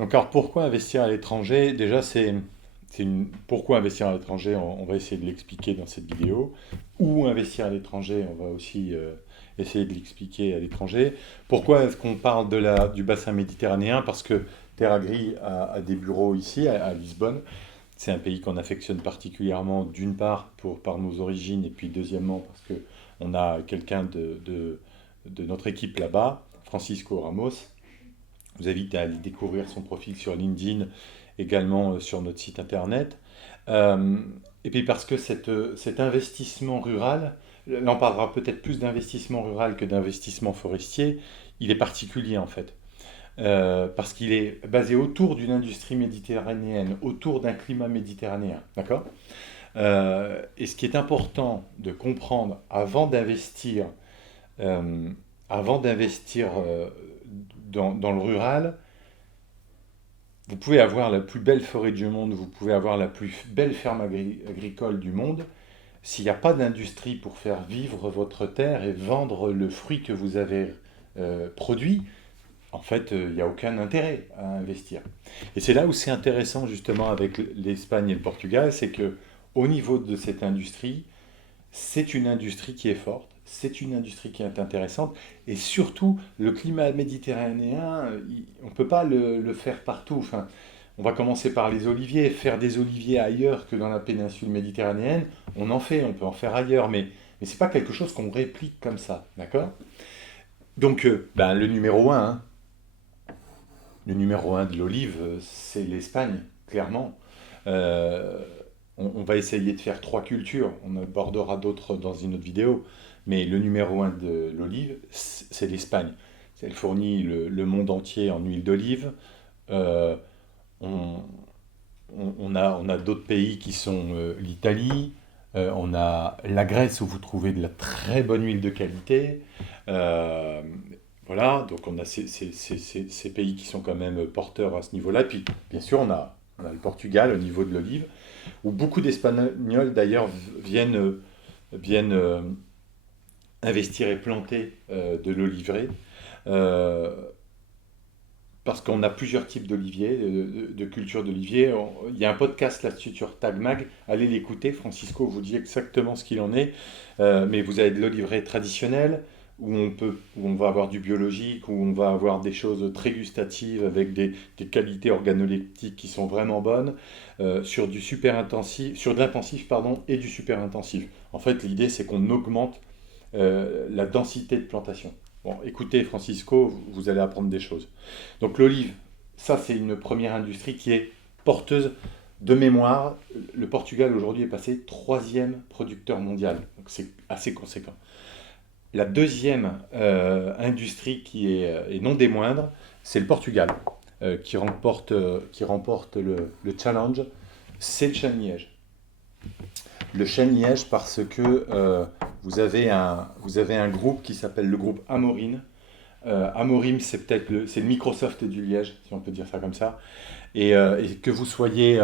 Donc, alors pourquoi investir à l'étranger? Déjà, pourquoi investir à l'étranger? On va essayer de l'expliquer dans cette vidéo. Où investir à l'étranger? On va aussi essayer de l'expliquer à l'étranger. Pourquoi est-ce qu'on parle du bassin méditerranéen? Parce que Terra Gris a des bureaux ici, à Lisbonne. C'est un pays qu'on affectionne particulièrement, d'une part par nos origines, et puis deuxièmement parce que on a quelqu'un de notre équipe là-bas, Francisco Ramos. Je vous invite à aller découvrir son profil sur LinkedIn, également sur notre site internet. Euh, et puis parce que cet investissement rural, là on parlera peut-être plus d'investissement rural que d'investissement forestier, il est particulier en fait. Parce qu'il est basé autour d'une industrie méditerranéenne, autour d'un climat méditerranéen. D'accord. Et ce qui est important de comprendre euh, avant d'investir dans le rural, vous pouvez avoir la plus belle forêt du monde, vous pouvez avoir la plus belle ferme agricole du monde. S'il n'y a pas d'industrie pour faire vivre votre terre et vendre le fruit que vous avez produit, en fait, il n'y a aucun intérêt à investir. Et c'est là où c'est intéressant justement avec l'Espagne et le Portugal, c'est que au niveau de cette industrie, c'est une industrie qui est forte, c'est une industrie qui est intéressante, et surtout le climat méditerranéen, on ne peut pas le faire partout. Enfin, on va commencer par les oliviers, faire des oliviers ailleurs que dans la péninsule méditerranéenne, on en fait, on peut en faire ailleurs, mais ce n'est pas quelque chose qu'on réplique comme ça, d'accord. Donc, le numéro un, hein, le numéro un de l'olive, c'est l'Espagne, clairement. Euh, on va essayer de faire trois cultures, on abordera d'autres dans une autre vidéo, mais le numéro un de l'olive, c'est l'Espagne. Elle fournit le monde entier en huile d'olive. Euh, on, on a d'autres pays qui sont l'Italie, on a la Grèce où vous trouvez de la très bonne huile de qualité. Euh, voilà, donc on a ces pays qui sont quand même porteurs à ce niveau-là. Puis, bien sûr, on a le Portugal au niveau de l'olive, où beaucoup d'Espagnols d'ailleurs viennent investir et planter de l'oliveraie. Euh, Parce qu'on a plusieurs types d'oliviers, de cultures d'oliviers. Il y a un podcast là-dessus sur TagMag. Allez l'écouter. Francisco vous dit exactement ce qu'il en est. Mais vous avez de l'oliveraie traditionnelle, où on va avoir du biologique, où on va avoir des choses très gustatives avec des qualités organoleptiques qui sont vraiment bonnes, sur du super intensif, sur de l'intensif pardon, et du super intensif. En fait, l'idée c'est qu'on augmente la densité de plantation. Bon, écoutez, Francisco, vous allez apprendre des choses. Donc l'olive, ça c'est une première industrie qui est porteuse de mémoire. Le Portugal aujourd'hui est passé troisième producteur mondial, donc c'est assez conséquent. La deuxième industrie qui est, et non des moindres, c'est le Portugal qui remporte le challenge, c'est le chêne-liège. Le chêne-liège parce que vous avez un groupe qui s'appelle le groupe Amorim. Amorim, c'est le Microsoft du liège, si on peut dire ça comme ça. Et que vous soyez,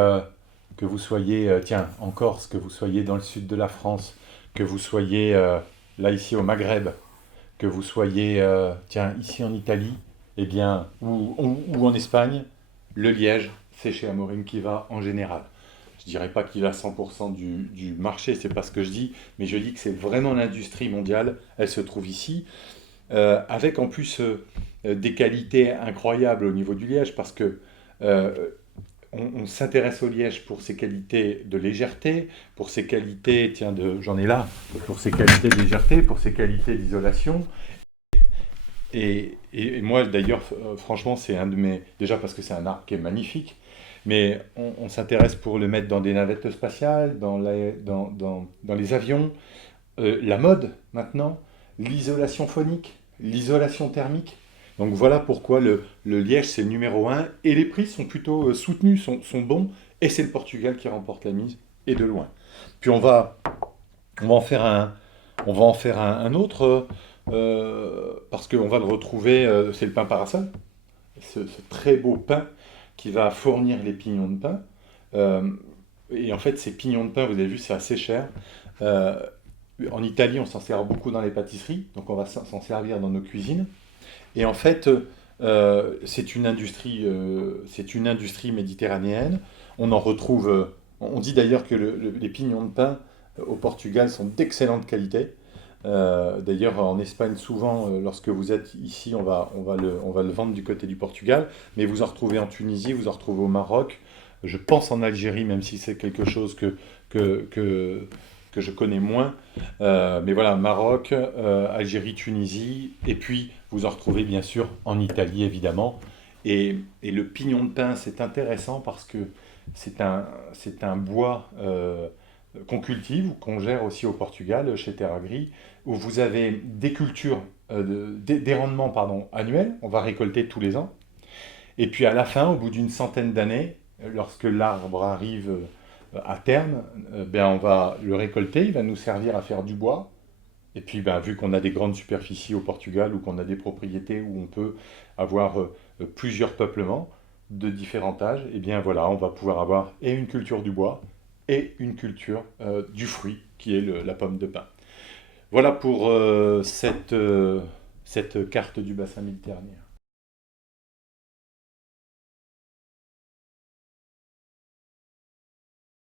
tiens, en Corse, que vous soyez dans le sud de la France, que vous soyez là ici au Maghreb, que vous soyez, tiens, ici en Italie, eh bien, ou en Espagne, le liège, c'est chez Amorim qui va en général. Je ne dirais pas qu'il a 100% du marché, c'est pas ce que je dis, mais je dis que c'est vraiment l'industrie mondiale, elle se trouve ici, avec en plus des qualités incroyables au niveau du liège, parce que euh, on s'intéresse au liège pour ses qualités de légèreté, pour ses qualités, tiens, j'en ai là, pour ses qualités de légèreté, pour ses qualités d'isolation. Et moi, d'ailleurs, franchement, c'est un de mes. Déjà parce que c'est un arbre qui est magnifique, mais on s'intéresse pour le mettre dans des navettes spatiales, dans les avions, la mode maintenant, l'isolation phonique, l'isolation thermique. Donc voilà pourquoi le liège c'est le numéro un et les prix sont plutôt soutenus, sont bons, et c'est le Portugal qui remporte la mise, et de loin. Puis on va en faire un autre, parce qu'on va le retrouver, c'est le pin parasol, ce très beau pin qui va fournir les pignons de pin. Euh, et en fait, ces pignons de pain, vous avez vu, c'est assez cher. Euh, En Italie, on s'en sert beaucoup dans les pâtisseries, donc on va s'en servir dans nos cuisines. Et en fait, C'est une industrie méditerranéenne. On en retrouve, on dit d'ailleurs que les pignons de pain au Portugal sont d'excellente qualité. D'ailleurs, en Espagne, souvent, lorsque vous êtes ici, on va le vendre du côté du Portugal, mais vous en retrouvez en Tunisie, vous en retrouvez au Maroc, je pense en Algérie, même si c'est quelque chose que, que, que je connais moins. Mais voilà, Maroc, Algérie, Tunisie, et puis vous en retrouvez bien sûr en Italie, évidemment. Et le pignon de pin, c'est intéressant parce que c'est un bois qu'on cultive ou qu'on gère aussi au Portugal, chez Terragri, où vous avez des cultures, des rendements pardon, annuels, on va récolter tous les ans, et puis à la fin, au bout d'une centaine d'années, lorsque l'arbre arrive à terme, ben on va le récolter, il va nous servir à faire du bois. Et puis ben, vu qu'on a des grandes superficies au Portugal ou qu'on a des propriétés où on peut avoir plusieurs peuplements de différents âges, et bien voilà, on va pouvoir avoir et une culture du bois et une culture du fruit qui est la pomme de pin. Voilà pour cette carte du bassin méditerranéen.